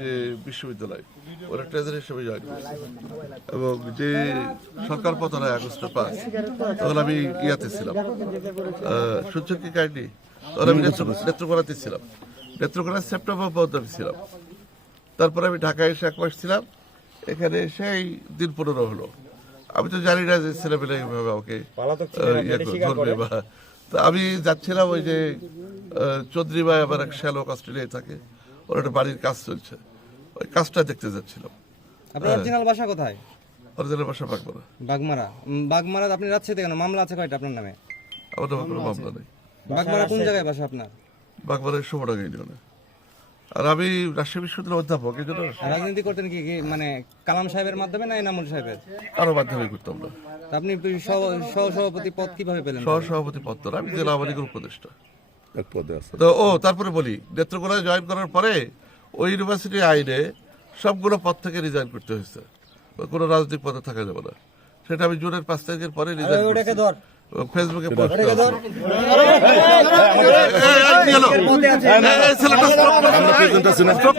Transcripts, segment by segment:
যে বিশ্ববিদ্যালয় ওরা ট্রেজারি হিসেবে জয়েন করেছে। এবং যে সরকার পতন হয় আগস্টের পাঁচ তখন আমি ইয়াতে ছিলাম। আহ, শুনছেন কি কাহিনী? তখন আমি নেত্র- নেত্রকোনাতে ছিলাম। নেত্রকোনা সেপ্টেম্বর পর্যন্ত আমি ছিলাম। তারপরে আমি ঢাকায় এসে এক মাস ছিলাম। এখানে সেই দিন পনেরো হলো। আমি তো জানি না যে ছেলেপেলে এইভাবে আমাকে ইয়ে ধরবে বা তো আমি যাচ্ছিলাম ওই যে চন্দ্রিমায় আমার এক শ্যালক অস্ট্রেলিয়ায় থাকে। ওর একটা বাড়ির কাজ চলছে। ওই কাজটা দেখতে যাচ্ছিলাম। আপনার অরিজিনাল বাসা কোথায়? অরিজিনাল বাসা বাগমারা। উম, বাগমারা আপনি রাজশাহীতে কেন মামলা আছে কয়টা আপনার নামে? আমার কোনো মামলা নেই। বাগমারা কোন জায়গায় বাসা আপনার? বাগবারের সুবর্ণা ইউনিয়নে আর আমি রাজশাহী বিশ্ববিদ্যালয়ের অধ্যাপক এই জন্য রাজনীতি করতেন কি কি মানে কালাম সাহেবের মাধ্যমে না এনামুল সাহেবের? আরও মাধ্যমে করতাম না। আপনি সহ সহ সভাপতি পদ কীভাবে পেলেন? সহ সভাপতি পদ তো আমি জেলা আওয়ামী লীগের উপদেষ্টা। তো ও তারপরে বলি নেত্রকোনায় জয়েন করার পরে ওই ইউনিভার্সিটি আইনে সবগুলো পদ থেকে রিজাইন করতে হয়েছে কোনো রাজনৈতিক পদে থাকা যাবে না সেটা আমি জুনের পাঁচ তারিখের পরে রিজাইন ফেসবুকে পোস্ট প্রেজেন্ট আছে না নিলে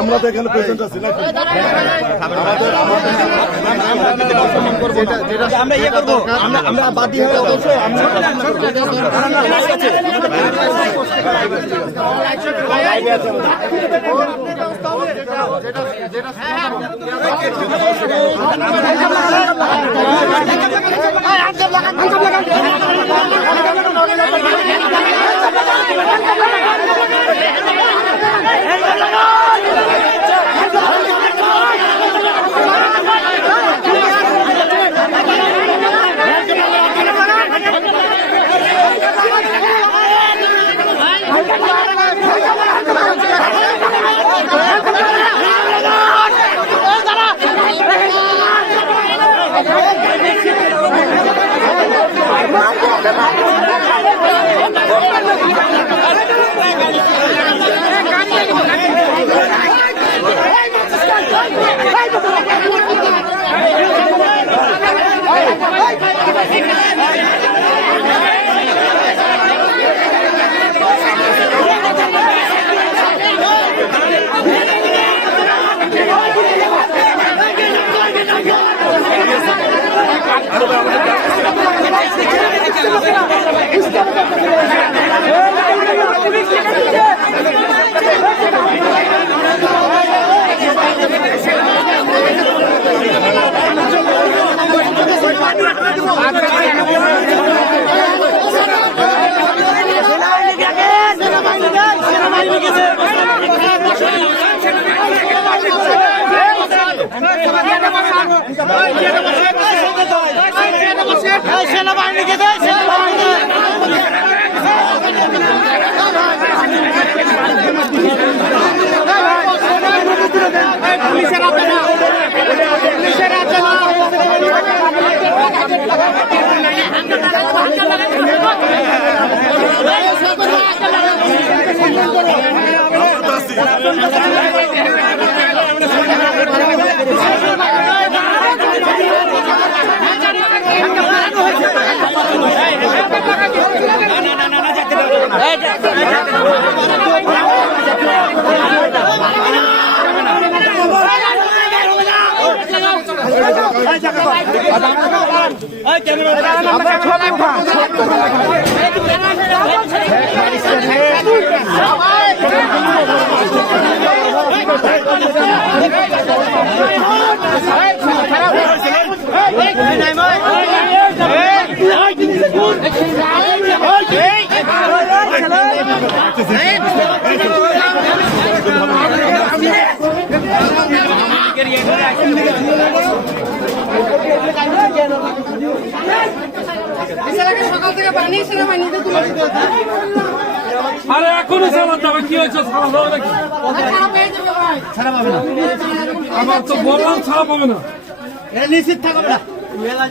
আমরা তো এখানে প্রেজেন্ট আছি না আমরা ইয়ে করব আমরা আমরা বাদী হয়ে অবশ্যই আমরা সেনাবাহিনীকে 잠깐만. সকাল আরে এখনও সালাদ দাবে কি হয়েছে সালাদ দাবে নাকি ছাড়া পাবে না আমার তো বললাম ছাড়া পাবে না নিশ্চিত থাকবে না মেলা